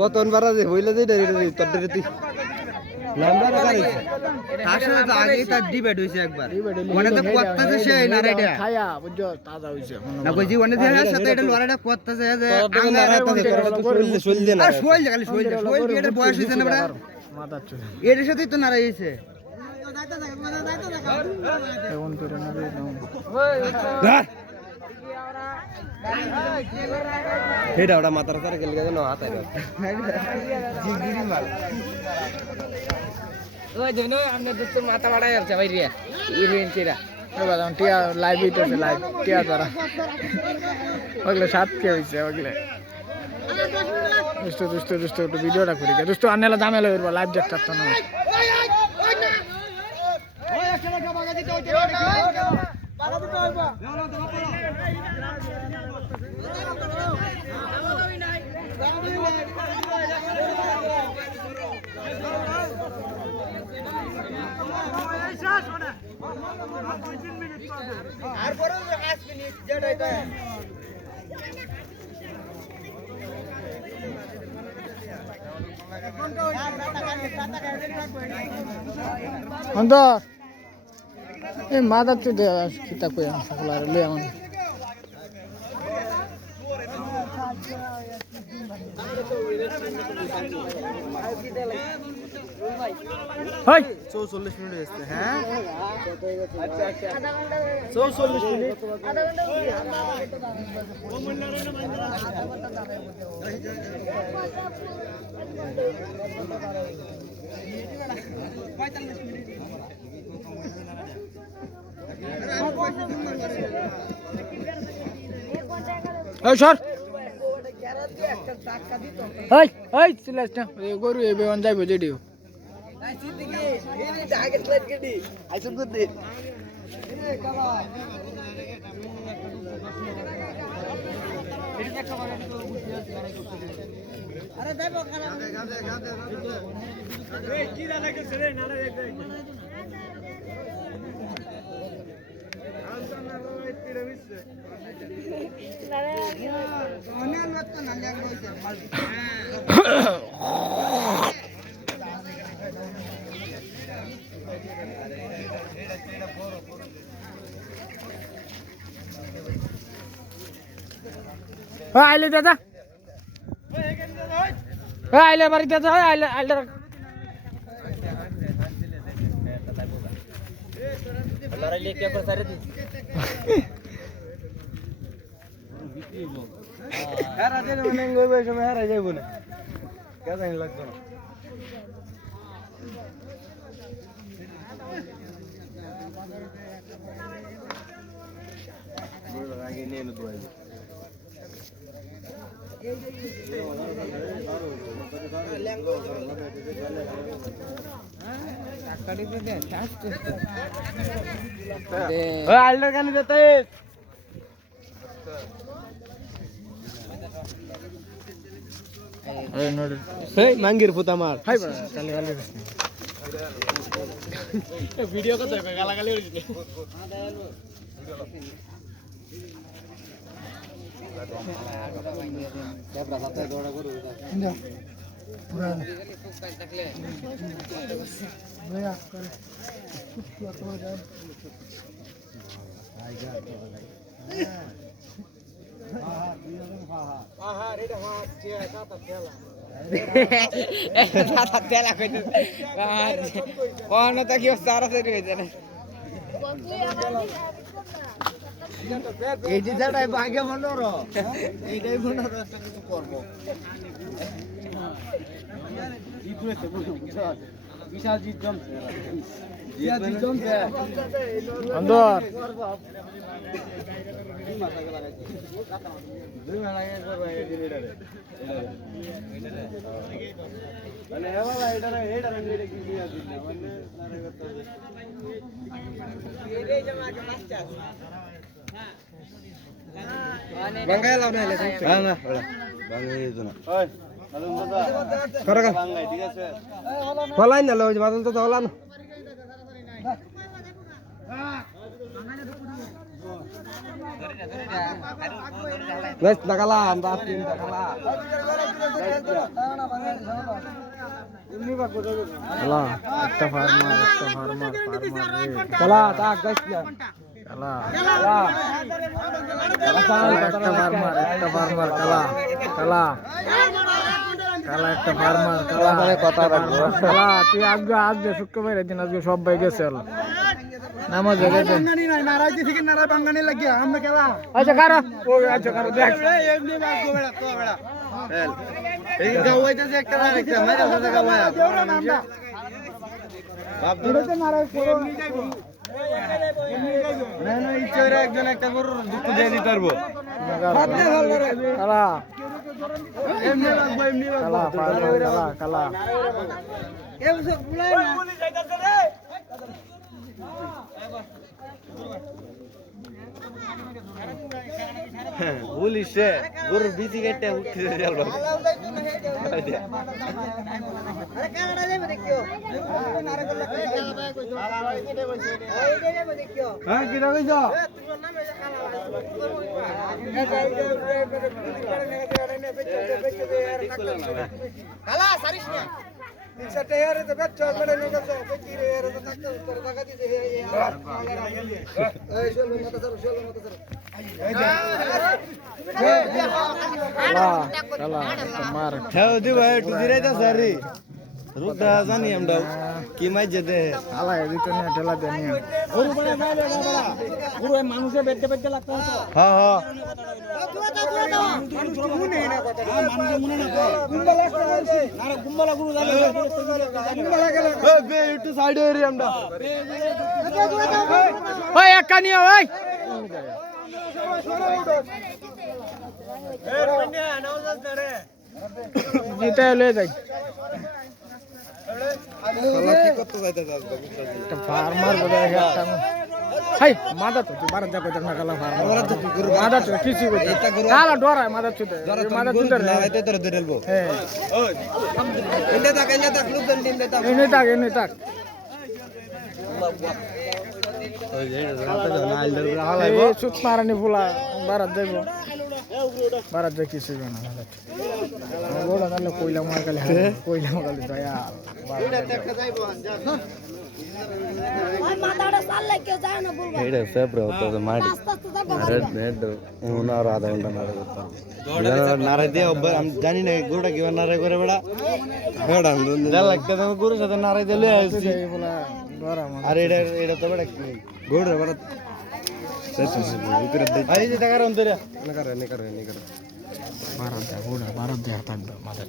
ও তোন বারা যে হইলে যে তোর তুই নাম্বার গাড়ি আসলে তো আগেই তার ডিবেট হইছে একবার ওনে তো কোত্তাছে সে না রেডা খায়া বুঝছো তাজা হইছে না কই জি ওনে দেখার সাথে এটা লড়াইটা কোত্তাছে যে আঙ্গারে চললে না আর শোল খালি শোল কি এটা বয়স হইছে না বড়া মাথা চুল এর সাথেই তো নারাই হইছে কোন তোরা না রে এটা ওটা মাথার সারা গেল গেল না হাতারে জিগিরি মাল ওই জন্য আমরা তো মাথা বাড়াই আছে ভাই রিয়া ইরেন্টিরা এবার টিয়া লাইভ হইতেছে লাইভ টিয়া দ্বারা ওগুলো সাত কে হয়েছে ওগুলো দুষ্ট একটু ভিডিওটা করি দুষ্ট আনেলা ঝামেলা হইব লাইভ দেখতে তো না আর পরে 5 মিনিট যেটা এটা অন্তর এই মাদার তো কিতা কই সকল আর লই আমন হাই 44 মিনিট হইছে হ্যাঁ আচ্ছা আচ্ছা 44 মিনিট আধা ঘন্টা এই সর এই চিল্লাস না গরু এই বেন যাইব যেডিও আইলে দাদা আইলে বাড়িতে দাদা আইলে আইলে হেরা দিলে মানে ওই সময় হেরা যাইব না কে জানি লাগতো না আগে নিয়ে নো তো আইবে আইলে কেন যেতে মাঙ্গির পুতা মার হাই বড় কালে কালে ভিডিও কত গালাগালি হইছে এইটাই ভাগ্য মনোর এইটাই মনোর একটা কিছু করবো বিশাল জিত জমছে অন্দর বাঙ্গাই লাও না না না বাঙ্গাই দিও না ওই করগা বাঙ্গাই ঠিক আছে ফলাই না লও বাদল তো হলা না বেশ দাগালা আমরা তিন দাগালা চলা একটা ফার্মার চলা তাক গাছ না চলা চলা একটা ফার্মার চলা চলা চলা একটা ফার্মার চলা কথা রাখবো চলা তুই আজকে শুক্রবার দিন আজকে সবাই গেছে নামাজ গেছে নারাজি থেকে নারা বাঙ্গানি লাগিয়া আমরা খেলা আচ্ছা কারো আচ্ছা কারো দেখ এমনি বাগো বেড়া তো বেড়া হেল এই গাও হইতাছে একটা না একটা মেরা দাদা গাও বাপ এটাতে নারাজ করো না না ইচ্ছারে একজন একটা গরু দুধ দিয়ে দিতে পারবো চলা এমনি লাগবো এমনি চলা ফার্মার চলা চলা এম সব বুলাই না বলি যাইতাছে রে পুলিশে গরুর বিচি কেটে উঠতে যাল বাবু আরে কানাডা যাবে দেখিও নারে গল্লা করে দেখিও হ্যাঁ কি রকম যা তোমার নামে কালা সারিস না ইনসাতে यार तो बेच चल बड़े लोग तो बेची रे यार तो तक ऊपर लगा दी ए चलो मत सर চলা মার ঠাও দি ভাই একটু দিরাই দা সারি রুদা জানি আমডাও কি মাই যেতে আলা এদিকে নিয়ে ঠেলা দে নিয়ে গরু বড় না রে বড় গরু মানুষে বেটে বেটে লাগতো তো হ্যাঁ হ্যাঁ মানুষ মনে না কথা মানুষ মনে না গুম্বালা করে আরে গুম্বালা গরু জানে গুম্বালা গেল এ বে একটু সাইডে এরি আমডা ওই একা নিয়ে ওই জিতে লয়ে যাই কি করতে যাইতে যাস একটা ফার্মার বোধহয় একটা হাই মাদা তো তুই বারো দেখো না কালা ফার্মার মাদা তো কিছু করতে কালা ডরায় মাদা চুতে মাদা চুতে লাইতে তোর ধরেলবো হ্যাঁ ওই এনে তাক লোক দেন দিন তাক এনে থাক ওই যে না আইলার এই সুত মারানি ফুলা বারাত যাইব বারাত যাই কিছু না গোড়া কালে কইলা মার কালে দয়া ওই মাথাটা চাললে কেউ যায় না বলবা এইটা সেপ্রে হতো মাটি আস্তে আস্তে যাবো রেড নেট ওনার আধা ঘন্টা নাড়ে করতাম নাড়ে দিয়ে আমি জানি না গরুটা কিভাবে নাড়ে করে বেড়া বেড়া যা লাগতে আমি গরুর সাথে নাড়ে দিলে আসছি এই ফুলা ডরা মার আর এটা তো বেড়া গরুটা বেড়া ভিতরে এই যে টাকার অন্তরে নে করে বারাত দে থাকবে মাথা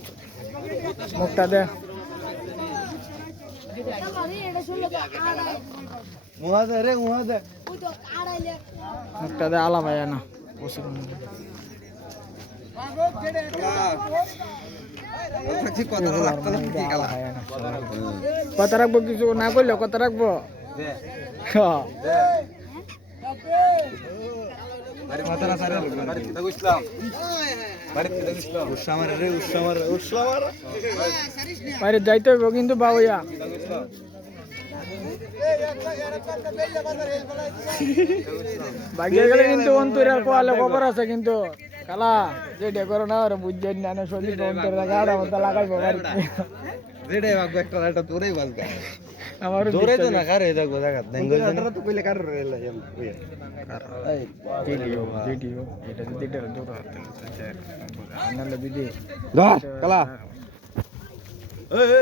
মুখটা দে এটা শুনলে তো আড়াই মুহাদে রে মুহাদে ওই তো আড়াইলে মুখটা দে আলা ভাই না বসে কথা রাখবো কিছু না করলে কথা রাখবো বাইরে যাইতে হইব কিন্তু বাবুয়া বাগিয়ে গেলে কিন্তু অন্তরের কোয়ালে খবর আছে কিন্তু কালা যেটা করো না ওরা বুঝছেন না শরীর অন্তরের গাড়া মতো লাগাইবো যেটাই ভাগবে একটা রাইটা তোরেই ভাগবে আমার দৌড়ে তো না কারে দেখো দেখা দেঙ্গল তো কইলে কার রেলা এম ভিডিও এটা দিতে দৌড় আনালে ভিডিও ধর কালা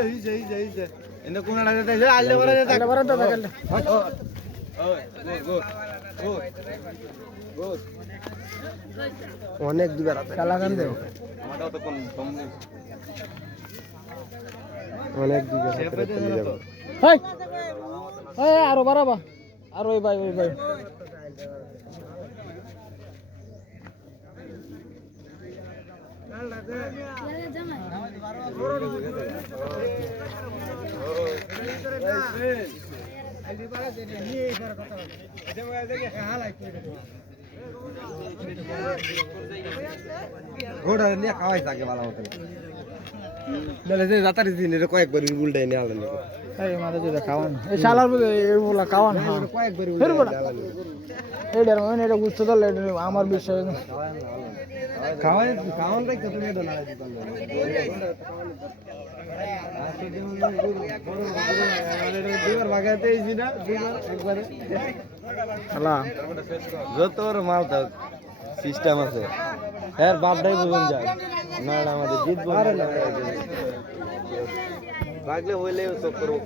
এই যে এনে কোনটা যেতে যে আইলে বড় যেতে আলে বড় তো দেখলে অনেক দুবার আছে কালা কান দেও আমারটাও তো কোন কম নেই অনেক দুবার হাতে চলে যাবে হেই এই আরো বাড়াবা আর ওই ভাই ঘোড়া নিয়ে খাওয়াই থাকে ভালো মতো বলে যে যাতারি দিন এটা কয়েকবার উল্টাই নিয়ে আলাদা এই মাথা যেটা খাওয়ান এই শালার বুঝে এইগুলা খাওয়ান কয়েকবার ফের বড় উল্টাই এইটার মানে এটা বুঝতে পারলে আমার বিষয় খাওয়ানটাই তো তুমি এটা না দিতাম দুবার ভাগাতে এসি না দুবার একবারে শালা যত বড় মাল তো সিস্টেম আছে এর বাপটাই বুঝুন যায় না আমাদের জিত বলে না ভাগলে হইলে সব করবো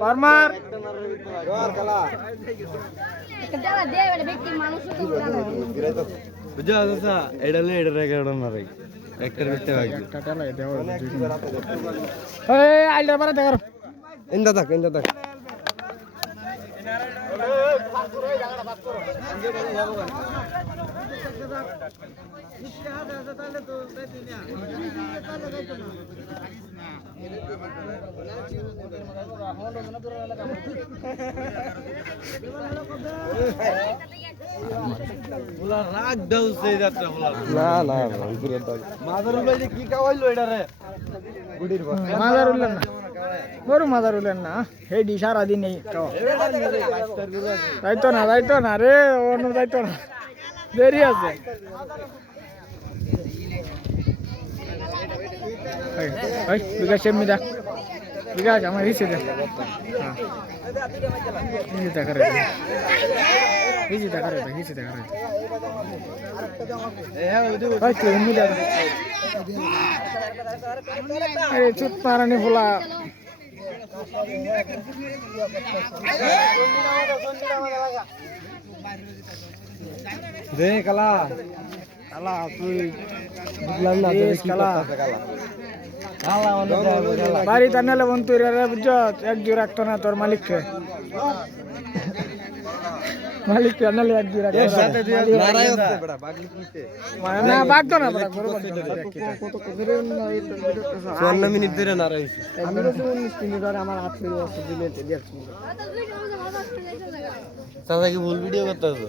ফার্মার যারা দেয় এটা ব্যক্তি মানুষ তো জানে বুঝা দাদা এডালে এডারে কেডনারে একটার ভিতরে ভাগবে টাটালাই দেও এই আইলা বারে দেখার ইন্দা থাক রাগ দাও সেই যাত্রা না মাদার উলাই যে কি খাওয়াইলো এটারে গুডির মাদার উল্লেন না গরু মাদার উল্লেন না হেডি সারা দিন এই যাইতো না রে অন্য যাইতো না দেরি আছে বিকাশ এমনি দেখ বিকাশ আমার হিসে দেখ হিসে দেখার আরে চুপ মারানি ফুলা দে কালা তুই বুঝলাম না তুই কি করতেছ কালা বাড়ি টানালে বন্ধু বুঝছ এক জোর রাখতো না তোর মালিককে মালিক কে নালে এক দুই রাখা সাথে দুই নারাই হচ্ছে বেটা পাগলি কিতে না বাগতো না বড় গরু কত করে 54 মিনিট ধরে নারাই আমি তো 19 মিনিট আর আমার হাত ফিরে আসছে দিলে দেখছি চাচা কি ভুল ভিডিও করতেছো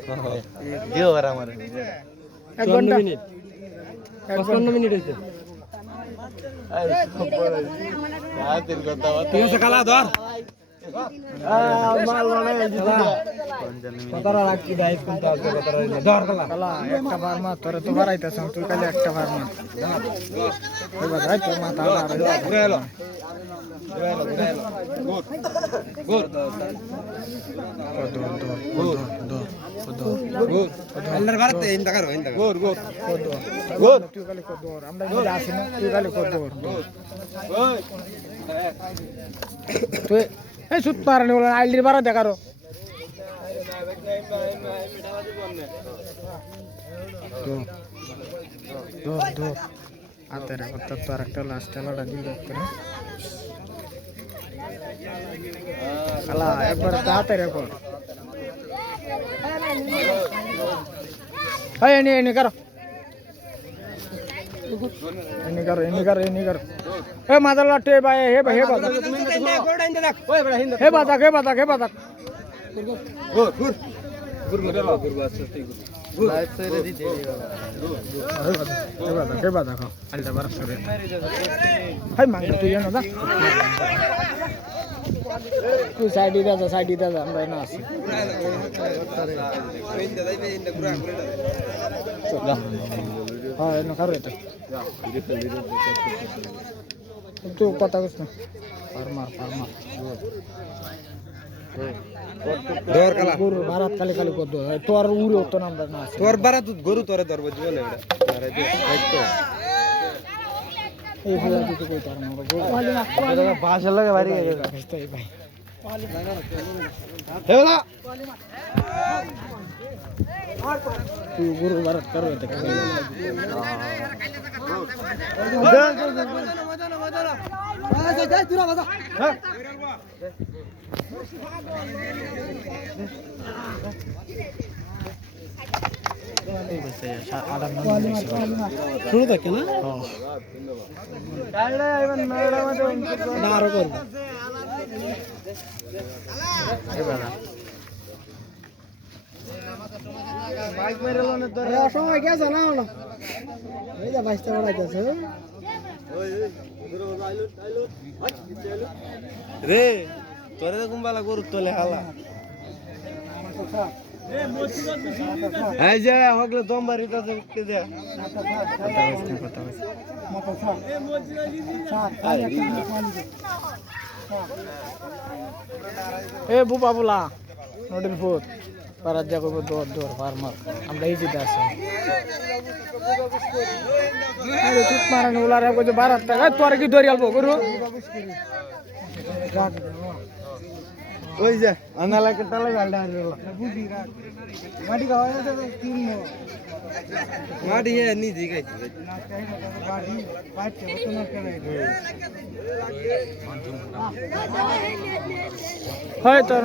দিও আর আমার 1 ঘন্টা মিনিট 55 মিনিট হইছে হাতের কথা ঠিক আছে কালা ধর মাল বানাই কতরা রাখি দাইস কোনটা আছে কতরা ধর কালা কালা একটা বার মা তোরে তো বাড়াইতাছ তুই খালি একটা বার মা এবার রাই তোর মাথা ঘুরে এলো গুড আল্লাহর বাড়তে ইন্দা করো ইন্দা গুড তুই খালি কর দৌড় আমরা নিজে আসি না তুই খালি কর দৌড় তুই এই সুত পারনি বলে আইলির বাড়া দেখারো আতের কথা তো আরেকটা লাস্ট টেলাটা দিয়ে রাখতে না আলা একবার হাতের একবার এই এনে করো এনে করো এ মাদার লাটে ভাই হে ভাই হে বাদা হে বাদা লাইট ছেড়ে দিতে হে বাদা খাও আলটা বার সরে হাই মাং তুই জানো না তুই সাইডে দাদা আমরা না আছি হ্যাঁ এনে করো এটা তুই কথা কস না ফার্মার ধর কালা গরু ভারত খালি কত তোর উড়ে হতো না আমরা না আছি তোর বাড়া গরু তোরে ধরবো জীবনে এটা নারাই দে আইতো এই ফুলা দিতে কই তার না বাসা লাগে বাড়ি গেছে ভাই হেলা তুই গরু ভারত করো এটা শুরু থাকে না আরো করবো সময় গেছে না এই যে বাইশটা বড়াইতেছে রে তোরে তো কুম্বালা গরু তোলে হালা এই যে হগলে দমবারি তো কে দে এ বুবা বুলা নদীর ফুট পারার যা করবো দৌড় ফার্মার আমরা এই জিতে আসি চুট মারানি ওলার বলছে 12 টাকা তোর কি ধরে আলবো গরু ওই যে আনালা কেটালে গালডা মাটি খাওয়া মাটি হে নিজে খাইছি হয় তোর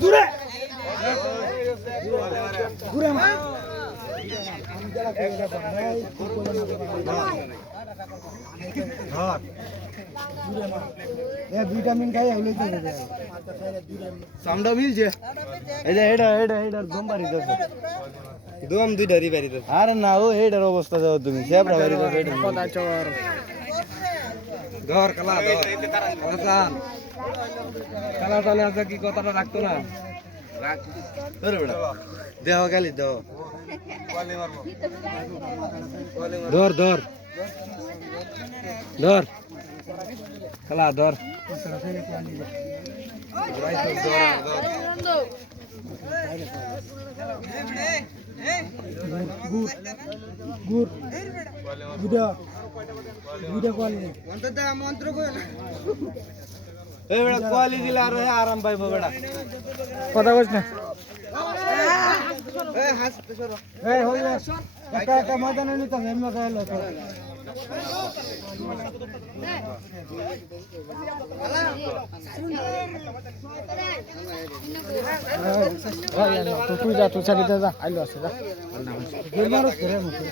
দূরে ভিটামিন খাই হইলে সামডা মিলছে এই যে এটা দমবারি তো দম দুইটারি বাড়ি তো আরে না ও হেডার অবস্থা দাও তুমি সেবরা বাড়ি তো কথা চর ধর কালা ধর কালা টানে আছে কি কথাটা রাখতো না ধরে বেটা দেহ গালি দাও ধর ধর ধর কালা ধর ভিডিও কল মন্ত্র এই বেটা কোয়ালি দিলে আর আরাম পাইবো বেটা কথা কইছ না এই হইলে একটা ময়দানে নিতে হবে এমন গাইলো তো তুই যা তুই ছাড়িতে যা আইলো আছে যা গেমারস করে মুখে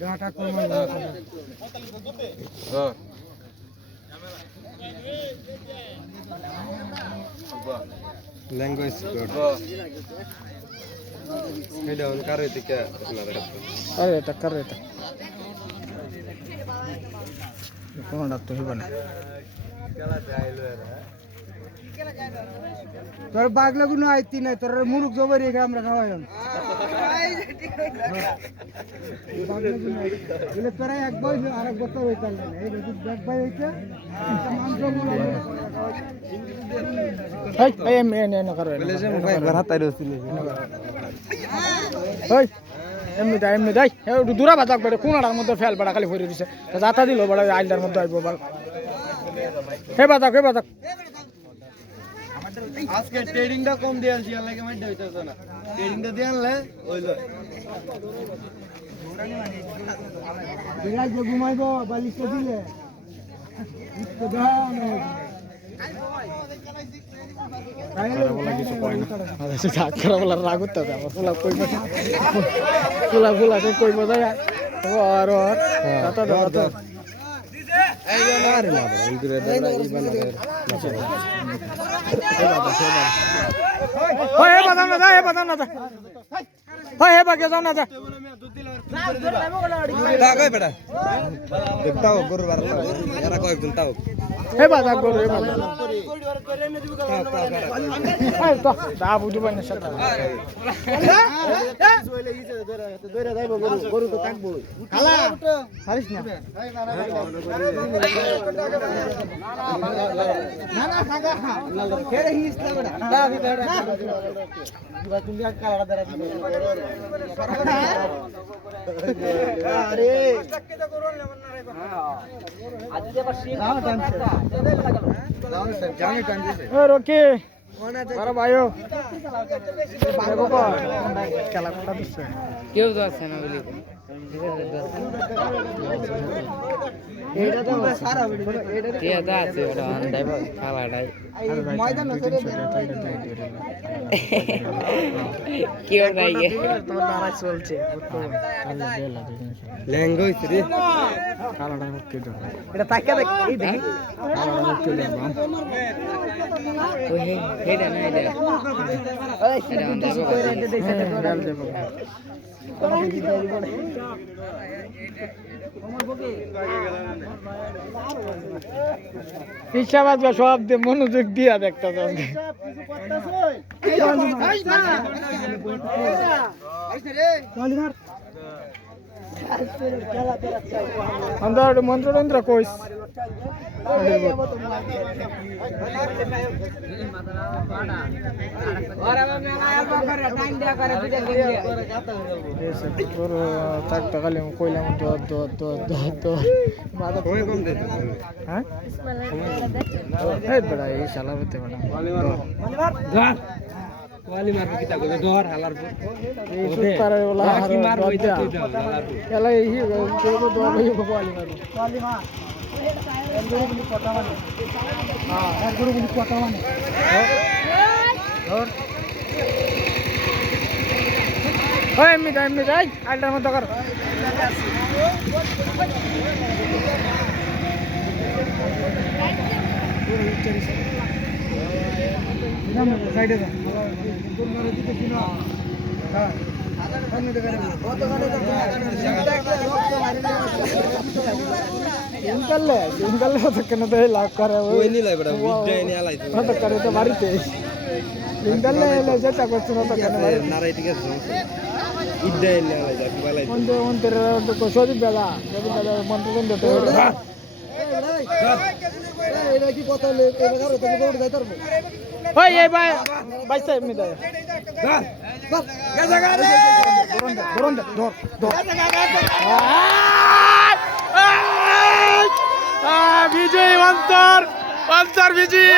গাটা কমা যায় ল্যাঙ্গুয়েজ এটা অন কারে থেকে আরে এটা করে এটা কোনটা তো হইব না তোর বাগলা গুনো আইতি নাই তোর মুরুক জবরি আমরা খাওয়াইম বলে তোরা এক বই আর এক বছর হইতাল না এই এক ভাই হইছে মাংস মুলা এই এই এনে এনে করে বলে যে মোবাইল ঘর হাতাই রছিল ওই এমনি দাই একটু দূরা বাজাক বেড়ে কোনাটার মধ্যে ফেল বেড়া খালি ভরে দিছে যাতা দিল বেড়া আইলটার মধ্যে আইব বল হে বাজাক আজকে ট্রেডিংটা কম দিয়ে আনছি লাগে মাইডা হইতাছ না ট্রেডিংটা দিয়ে আনলে হইলো বিরাজ যে ঘুমাইবো বালিশটা দিলে তো দাও না কিছু কয় না রাগ করা বলার রাগ উঠতে আমার ফুলা কইব ফুলা কইব যায় আর দাতা দাতা আরে না এই দূরে দাঁড়া এই বানাবে ওই হে বাদাম না যা ওই হে বাগে যাও না যা কই বেটা দেখতাও গরু বাড়া এরা কয়েকজন তাও হে বাদাম গরু হে বাদাম আই তো দা বুঝু বাই না সাথে গরু তো থাকবো খালা হারিস না না খাগা খা খেড়ে হিস না বেটা দা ভিতরে দিবা তুমি কালা দাঁড়া দিবে আরে টাক্কে তো করো না মন্না রে আজকে আবার শিখ দাও টানছে দাও জানি টানছে এ রকি আরে ভাইও দেখো কো খেলা কোনটা দিছে কেউ তো আছে না বলি এটা তো সারা এটা কে দা আছে ওটা আন্দাই খালাটাই ময়দান আছে রে কি হবে ভাই তোমার নারাজ চলছে ল্যাঙ্গুয়েজ রে কালাটা মুক্তি দাও এটা তাকে দেখ এই দেখি কালাটা মুক্তি দাও ওই হেডা না এটা ওই এটা আন্দাই করে এটা দেই সেটা করে দেব হিসাবাদ সব দিয়ে মনোযোগ দিয়া দেখতে মন্ত্র কইস থাকতে খালি কইলাম হ্যাঁ বেড়া এই শালা হতে পারে কোয়ালি মার কিতা কইবে দর হালার এই সুতারে ওলা কি মার হইতে তুই এলা এই কেউ দর হই কোয়ালি মার এমনি যাই আলটার মতো কর সাইডে লাভ করে ওই নি লাই বড় বিড্ডে নি আলাই তো করে তো বাড়িতে ইন্টারলে যেটা করছ না তো কেন নারাই ঠিক আছে ইড্ডে নি আলাই যা বালাই অন্তরে তো সদি বেলা মন্ত্র কোন দিতে এটা কি কথা লে এটা করো তুমি গরু যাইতার ওই এই ভাই বাইসা এমনি দে ধর বিজয়ী অন্তর বিজয়ী।